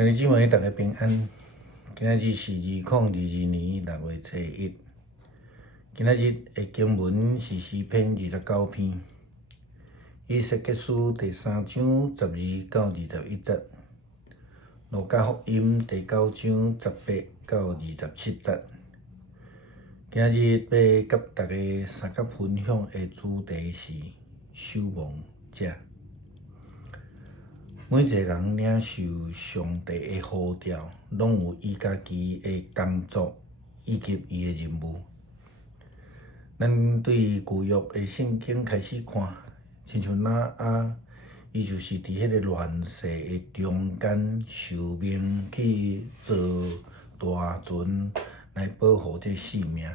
兄弟姊妹，大家平安。今仔日是2022年6月初一。今仔日的经文是诗篇29篇，以西结书第3章12到21节，路加福音第9章18到27节。今仔日要甲大家三角分享的主题是守望者。每一个人领受上帝的呼召，拢有伊家己的工作以及伊的任务。咱对旧约的圣经开始看，亲像伊就是伫迄个乱世的中间受命去做大船来保护这性命。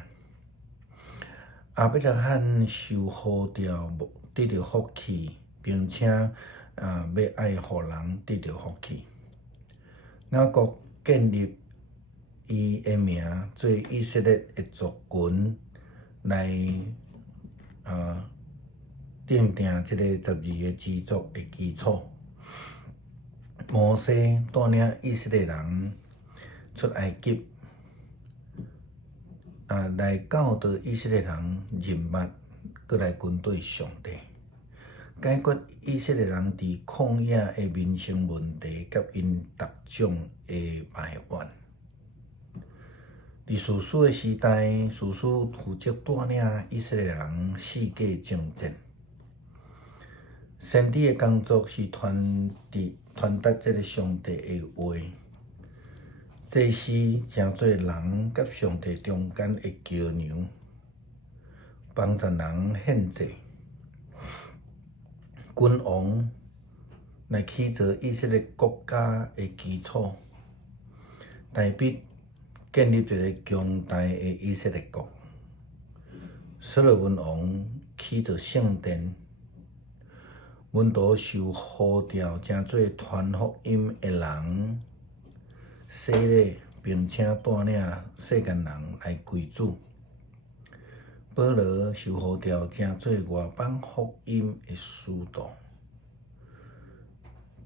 亚伯拉罕受呼召，得到福气，并且要爱互人得到福气。雅各建立伊的名做以色列的族群，来奠定这个12个支族的基础。摩西带领以色列人出埃及，来教导以色列人认捌，搁来跟对上帝，解决以色列人伫旷野的民生问题，甲因逐种的埋怨。伫士师的时代，士师负责带领以色列人四界征战。先知的工作是传达这个上帝的话。祭司正做人甲上帝中间的桥梁，帮助人献祭。君王来起造以色列国家的基础。大卫建立一个强大的以色列国。所罗门王起造圣殿。门徒受呼召，成做传福音的人，洗礼，并且带领世间人来归主。保罗受呼召，成做外邦福音的使徒。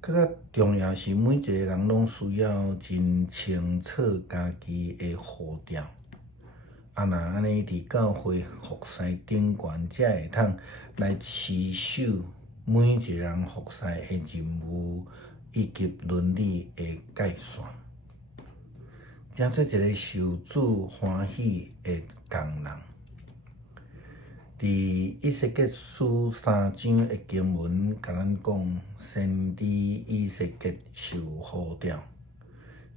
更较重要是，每一个人拢需要真清楚家己的呼召。若安尼伫教会服侍顶悬，才会通来持守每一个人服侍的任务以及伦理的界线，成做一个受主欢喜的工人。伫以西结书3章的经文，甲咱讲先知以西结受呼召。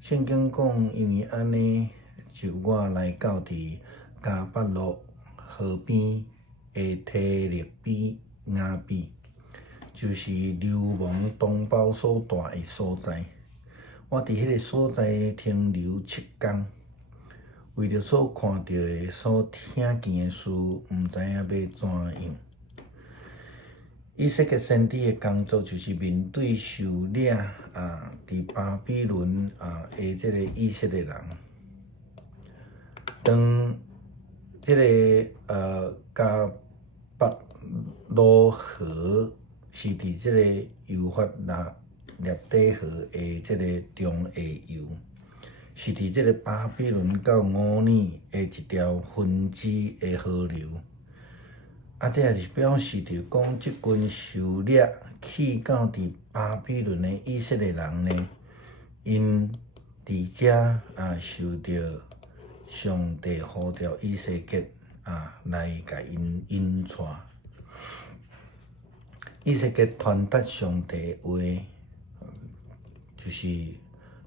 圣经讲，因为安尼，就我来到伫加百罗河边的提勒比雅比，就是流亡同胞所住的所在。我伫迄个所在停留7天。为着所看到的、所听见的事，毋知影要怎样。以西结先知的工作，就是面对受领伫巴比伦的这个以色列人。当这个加百罗河是伫这个幼发勒底河的这个中下游。是伫这个巴比伦到乌尼的一条分支的河流，这也是表示着讲，即群受掠去到伫巴比伦的以色列人呢，因伫遮受到上帝呼召以西结来甲因引带。以西结传达上帝的话，就是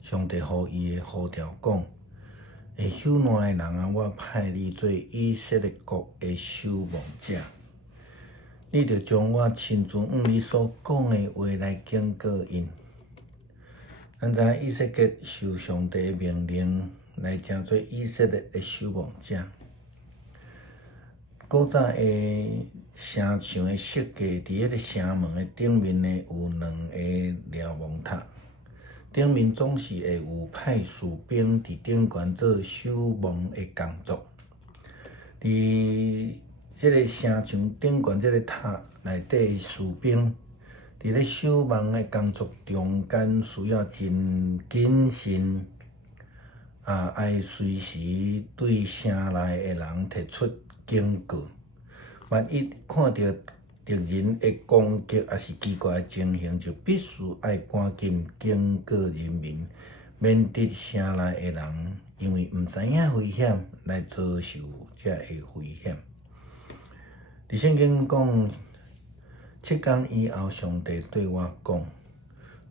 上帝予伊的呼召讲：会朽烂的人我派你做以色列国的守望者。你着将我亲自按你所讲的话来警告因。咱知影以西结受上帝的命令来成做以色列的守望者。古早的城墙的设计，伫迄个城门的顶面呢有2个瞭望塔。顶面总是会有派士兵伫顶悬做守望的工作。伫这个城墙顶悬这个塔内底，士兵伫咧守望诶工作中间，需要真谨慎，爱随时对城内诶人提出警告。万一看到敌人诶攻击，也是奇怪诶情形，就必须爱赶紧警告人民，免得城内诶人因为毋知影危险来遭受遮个危险。伫圣经讲，7天以后，上帝对我讲：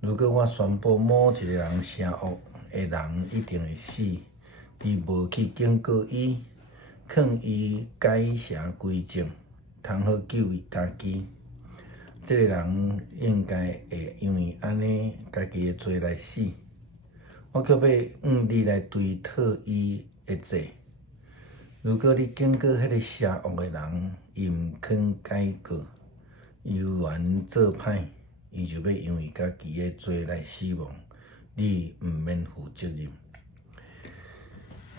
如果我宣布某一个人邪恶诶人一定会死，你无去警告伊，劝伊改邪归正，通好救伊家己，这个人应该会因为安尼家己诶罪来死。我却要你来追讨伊诶罪。如果你警告迄个邪恶诶人，伊毋肯改过，由原做歹，伊就要因为家己诶罪来死亡，你毋免负责任。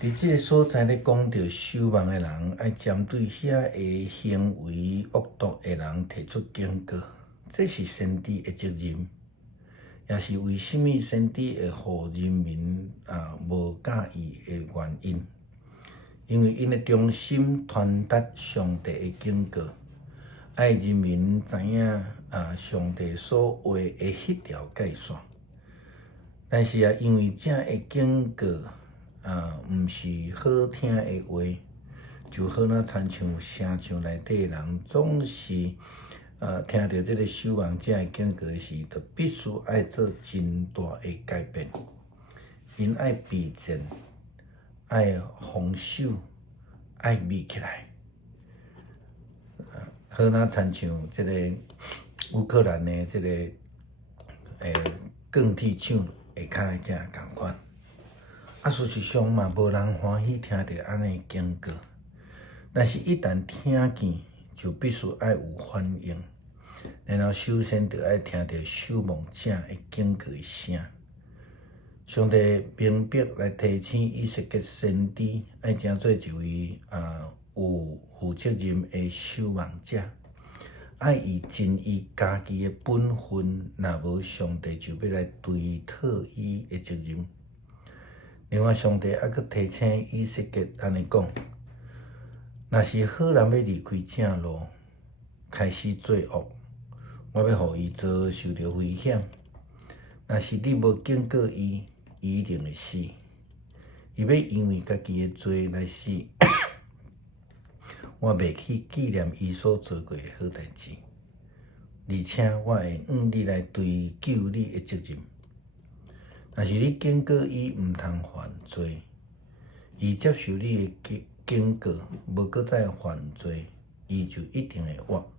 伫即个所在咧讲到守望诶人，爱针对遐个行为恶毒诶人提出警告，这是先知诶责任，也是为甚物先知会互人民无介意诶原因。因为因诶忠心传达上帝诶警告，爱人民知影上帝所话诶迄条界线。但是因为这个警告毋是好听诶话，就好若亲像城墙内底诶人总是听到这个守望者诶警告时，就必须爱做真大诶改变。因爱避战，爱防守，爱密起来。好若亲像这个乌克兰的这个钢铁厂下骹的这共款。事实上嘛，无人欢喜听到安尼警告，但是一旦听见，就必须爱有反应。然后首先就爱听到守望者的警告声。上帝明白来提醒以色列先知，爱诚做一位有负责任的守望者，爱以尽伊家己的本分，若无上帝就要来追讨伊的责任。另外，上帝还佫提醒以色列安尼讲：若是好人要离开正路，开始作恶，我要互伊遭受到危险。若是你无警告伊，伊一定会死。伊要因为家己的罪来死。我袂去纪念伊所做过的好代志，而且我会你来追究你的责任。若是你警告伊毋通犯罪，伊接受你的警告，无搁再犯罪，伊就一定会活，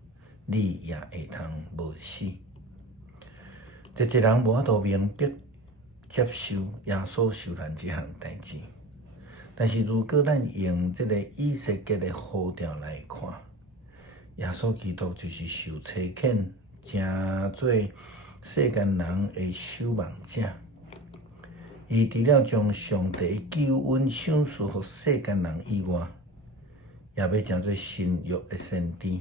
你也会通无死。一人无法度明白接受耶稣受难这项代志，但是如果咱用这个以色列的呼召来看，耶稣基督就是受差遣，成做世间人的守望者。伊除了将上帝救恩赏赐予世间人以外，也要成做新约的先知。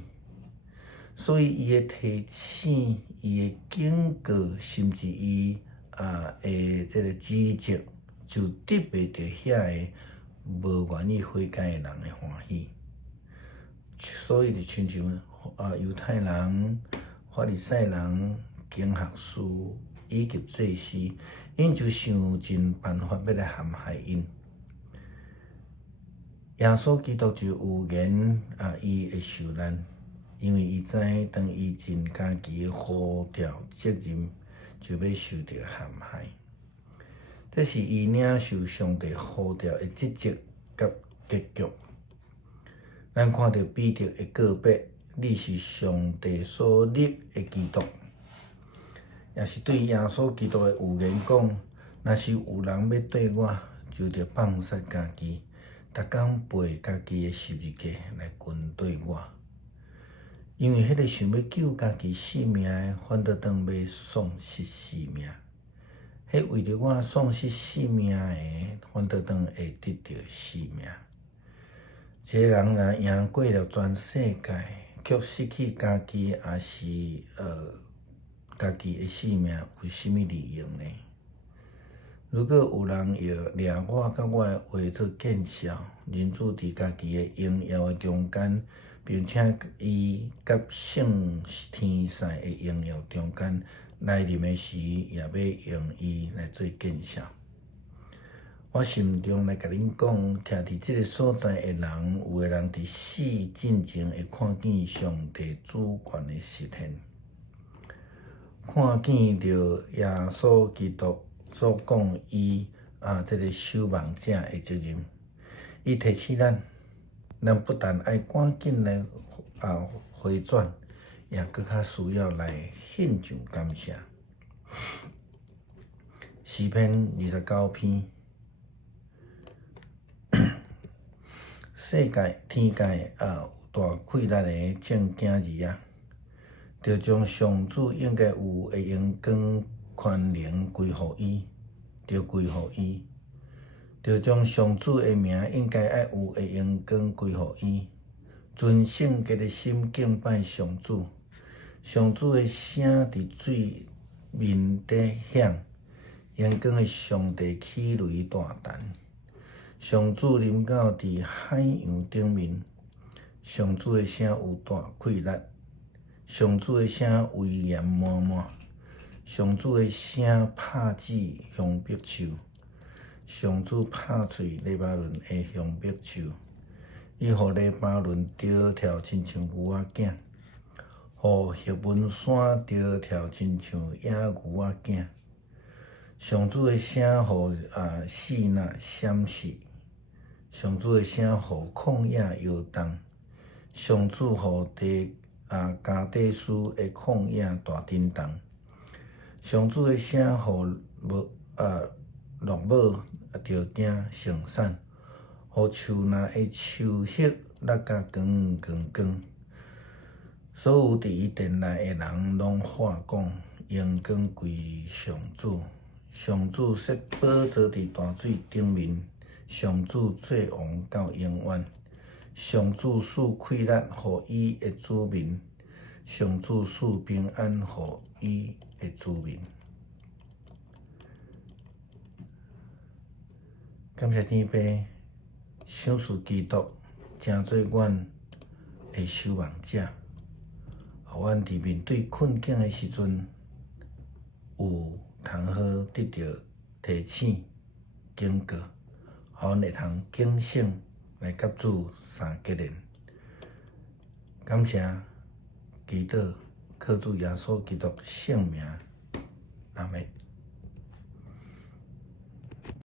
所以伊的提醒、伊的警告，甚至伊的这个指责，就得袂着遐个无愿意悔改的人的欢喜。所以就亲像犹太人、法利赛人、经学士以及祭司，因就想尽办法要来陷害因。耶稣基督就有言伊会受难，因为伊知当伊尽家己的呼召责任，就要受到陷害。这是伊领受上帝呼召的职责甲结局。咱看到彼得的告白，你是上帝所立的基督，也是对耶稣基督的预言讲：若是有人要对我，就得放杀家己，逐工背家己的十字架来跟对我。因为迄个想要救家己性命的，反倒当要丧失性命；迄为着我丧失性命的，反倒当会得到性命。一个人若赢过了全世界，却失去家己，也是家己的性命有啥物利用呢？如果有人要掠我甲我的话做见笑，人主伫家己的荣耀的中间，并且伊甲圣天使的荣耀中间来临的时，也要用伊来做见笑。我心中来甲恁讲，徛伫即个所在的人，有的人伫死进前会看见上帝主权的实现，看见着耶稣基督所讲伊即个守望者的责任。伊提醒咱不但爱赶紧来回转，也搁较需要来献上感谢。诗篇29篇。世界天界有大快乐的正经儿啊，着将上主应该有的荣光权能归互伊，着将上主的名应该爱有的荣光归互伊，存圣洁的心敬拜上主。上主的声伫水面底响，荣光的上帝起雷大弹。上主临到伫海洋顶面，上主的声有大快乐，上主的声威严满满，上主的声拍子香碧手，上主拍喙黎巴嫩的香碧手，伊互黎巴嫩着跳亲像牛仔囝，互叶文山着跳亲像野牛仔囝。上主的声互死那闪烁，上主的声互旷野摇动，上主互加低斯的旷野大震动，上主的声互鹿母着惊成产，互树林的树叶落甲光光光。所有伫伊殿内的人拢喊讲，荣光归上主。上主设宝座伫大水顶面，上主做王到永远。上主赐快乐互伊的子民，上主赐平安互伊的子民。感谢天父，赏赐基督，成做阮的守望者，互阮伫面对困境的时阵，有通好得到提醒、警告，互阮会通警醒来甲主相结连。感谢祈祷，靠主耶稣基督圣名，阿门。